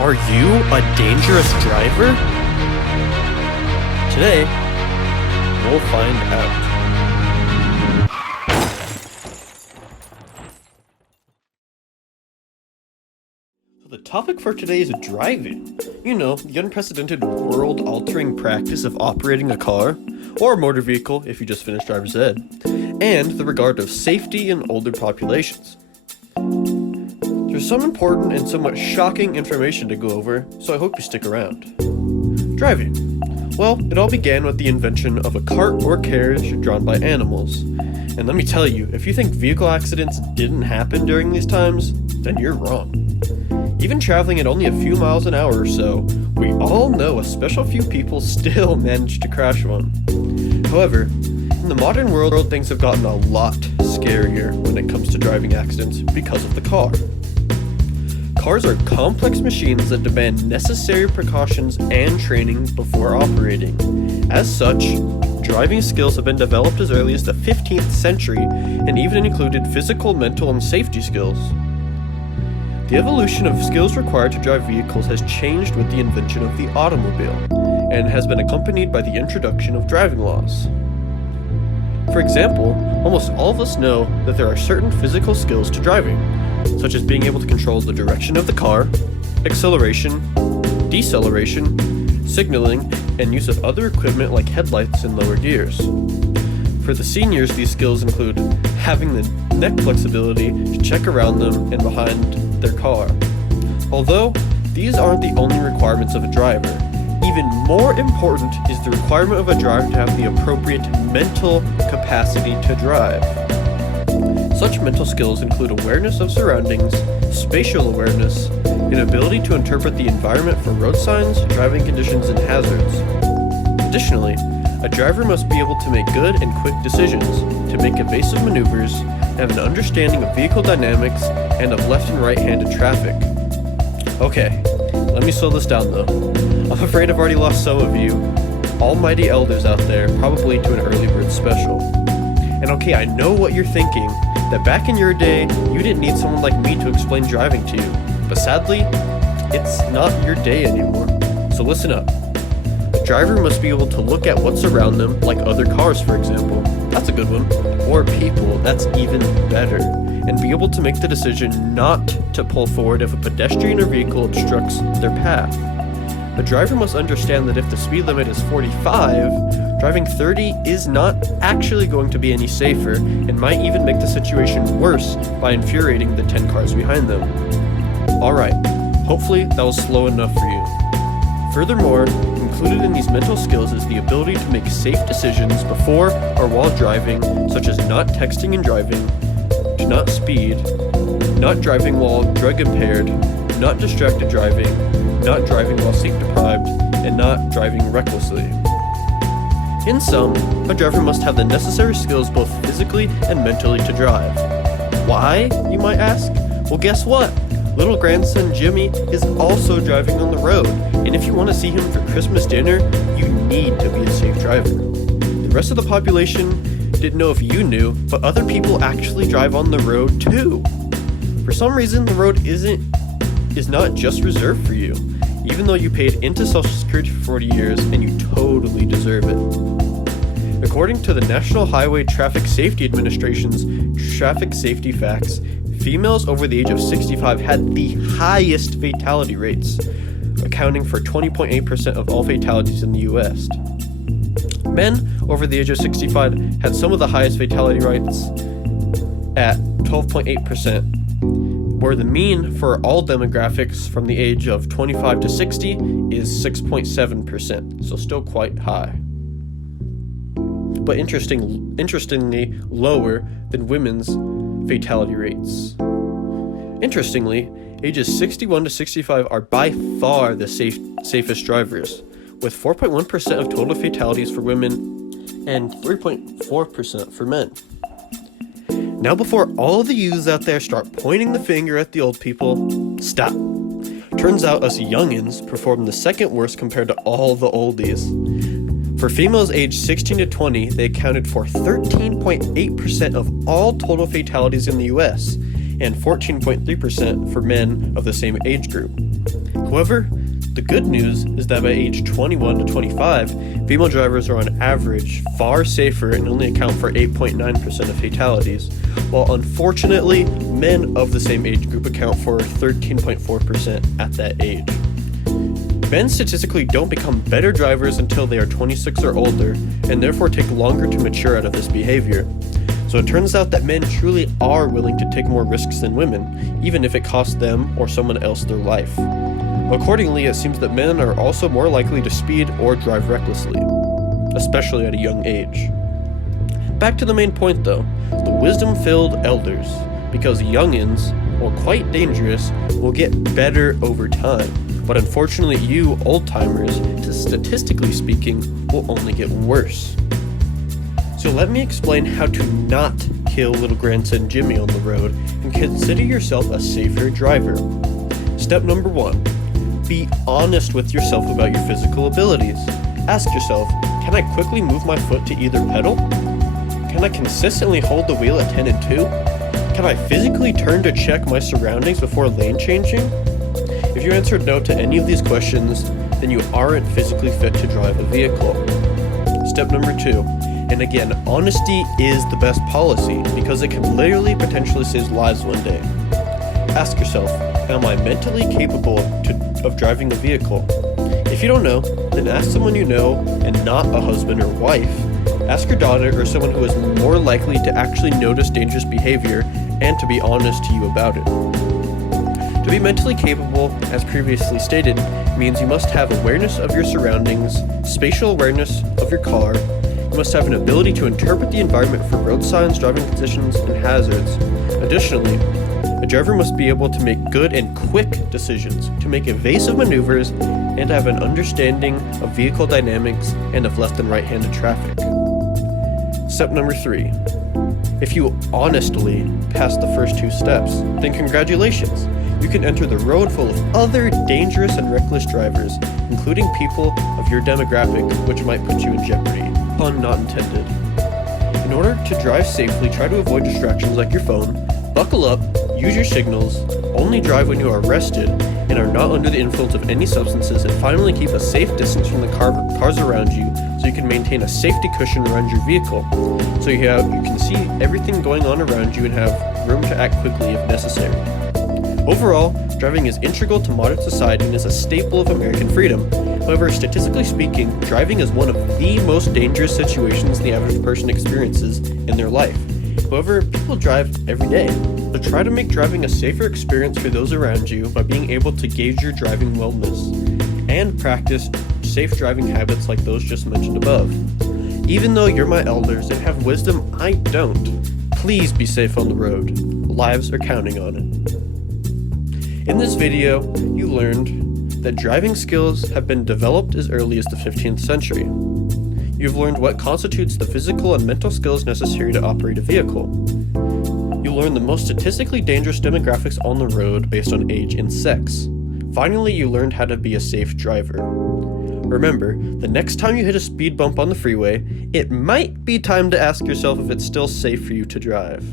Are you a dangerous driver? Today, we'll find out. So the topic for today is driving. You know, the unprecedented world-altering practice of operating a car, or a motor vehicle if you just finished driver's ed, and the regard of safety in older populations. There's some important and somewhat shocking information to go over, so I hope you stick around. Driving. Well, it all began with the invention of a cart or carriage drawn by animals. And let me tell you, if you think vehicle accidents didn't happen during these times, then you're wrong. Even traveling at only a few miles an hour or so, we all know a special few people still manage to crash one. However, in the modern world, things have gotten a lot scarier when it comes to driving accidents because of the car. Cars are complex machines that demand necessary precautions and training before operating. As such, driving skills have been developed as early as the 15th century and even included physical, mental, and safety skills. The evolution of skills required to drive vehicles has changed with the invention of the automobile and has been accompanied by the introduction of driving laws. For example, almost all of us know that there are certain physical skills to driving, such as being able to control the direction of the car, acceleration, deceleration, signaling, and use of other equipment like headlights and lower gears. For the seniors, these skills include having the neck flexibility to check around them and behind their car. Although these aren't the only requirements of a driver, even more important is the requirement of a driver to have the appropriate mental capacity to drive. Such mental skills include awareness of surroundings, spatial awareness, and ability to interpret the environment for road signs, driving conditions, and hazards. Additionally, a driver must be able to make good and quick decisions, to make evasive maneuvers, and have an understanding of vehicle dynamics and of left and right-handed traffic. Okay, let me slow this down though. I'm afraid I've already lost some of you, almighty elders out there, probably to an early bird special. And okay, I know what you're thinking, that back in your day, you didn't need someone like me to explain driving to you. But sadly, it's not your day anymore. So listen up. A driver must be able to look at what's around them, like other cars for example. That's a good one. Or people, that's even better. And be able to make the decision not to pull forward if a pedestrian or vehicle obstructs their path. A driver must understand that if the speed limit is 45, driving 30 is not actually going to be any safer and might even make the situation worse by infuriating the 10 cars behind them. Alright, hopefully that was slow enough for you. Furthermore, included in these mental skills is the ability to make safe decisions before or while driving, such as not texting and driving, to not speed, not driving while drug impaired, not distracted driving, not driving while sleep deprived, and not driving recklessly. In sum, a driver must have the necessary skills both physically and mentally to drive. Why, you might ask? Well, guess what? Little grandson Jimmy is also driving on the road, and if you want to see him for Christmas dinner, you need to be a safe driver. The rest of the population didn't know if you knew, but other people actually drive on the road too. For some reason, the road is not just reserved for you, even though you paid into Social Security for 40 years and you totally deserve it. According to the National Highway Traffic Safety Administration's Traffic Safety Facts, females over the age of 65 had the highest fatality rates, accounting for 20.8% of all fatalities in the US. Men over the age of 65 had some of the highest fatality rates at 12.8%, where the mean for all demographics from the age of 25 to 60 is 6.7%, so still quite high. But interestingly lower than women's fatality rates. Interestingly, ages 61 to 65 are by far the safest drivers, with 4.1% of total fatalities for women and 3.4% for men. Now before all the youths out there start pointing the finger at the old people, stop. Turns out us youngins perform the second worst compared to all the oldies. For females aged 16 to 20, they accounted for 13.8% of all total fatalities in the US, and 14.3% for men of the same age group. However, the good news is that by age 21 to 25, female drivers are on average far safer and only account for 8.9% of fatalities, while unfortunately, men of the same age group account for 13.4% at that age. Men statistically don't become better drivers until they are 26 or older, and therefore take longer to mature out of this behavior. So it turns out that men truly are willing to take more risks than women, even if it costs them or someone else their life. Accordingly, it seems that men are also more likely to speed or drive recklessly, especially at a young age. Back to the main point though, the wisdom-filled elders, because youngins, while quite dangerous, will get better over time, but unfortunately you old-timers, statistically speaking, will only get worse. So let me explain how to not kill little grandson Jimmy on the road and consider yourself a safer driver. Step number 1. Be honest with yourself about your physical abilities. Ask yourself, can I quickly move my foot to either pedal? Can I consistently hold the wheel at 10 and 2? Can I physically turn to check my surroundings before lane changing? If you answered no to any of these questions, then you aren't physically fit to drive a vehicle. Step number 2. And again, honesty is the best policy because it can literally potentially save lives one day. Ask yourself, am I mentally capable of driving a vehicle? If you don't know, then ask someone you know and not a husband or wife. Ask your daughter or someone who is more likely to actually notice dangerous behavior and to be honest to you about it. To be mentally capable, as previously stated, means you must have awareness of your surroundings, spatial awareness of your car. You must have an ability to interpret the environment for road signs, driving conditions, and hazards. Additionally, a driver must be able to make good and quick decisions, to make evasive maneuvers, and have an understanding of vehicle dynamics and of left and right-handed traffic. Step number 3. If you honestly pass the first 2 steps, then congratulations! You can enter the road full of other dangerous and reckless drivers, including people of your demographic, which might put you in jeopardy. Pun not intended. In order to drive safely, try to avoid distractions like your phone, buckle up, use your signals, only drive when you are rested and are not under the influence of any substances, and finally keep a safe distance from the cars around you so you can maintain a safety cushion around your vehicle. So you can see everything going on around you and have room to act quickly if necessary. Overall, driving is integral to modern society and is a staple of American freedom. However, statistically speaking, driving is one of the most dangerous situations the average person experiences in their life. However, people drive every day. So try to make driving a safer experience for those around you by being able to gauge your driving wellness and practice safe driving habits like those just mentioned above. Even though you're my elders and have wisdom I don't, please be safe on the road. Lives are counting on it. In this video, you learned that driving skills have been developed as early as the 15th century. You've learned what constitutes the physical and mental skills necessary to operate a vehicle. You learned the most statistically dangerous demographics on the road based on age and sex. Finally, you learned how to be a safe driver. Remember, the next time you hit a speed bump on the freeway, it might be time to ask yourself if it's still safe for you to drive.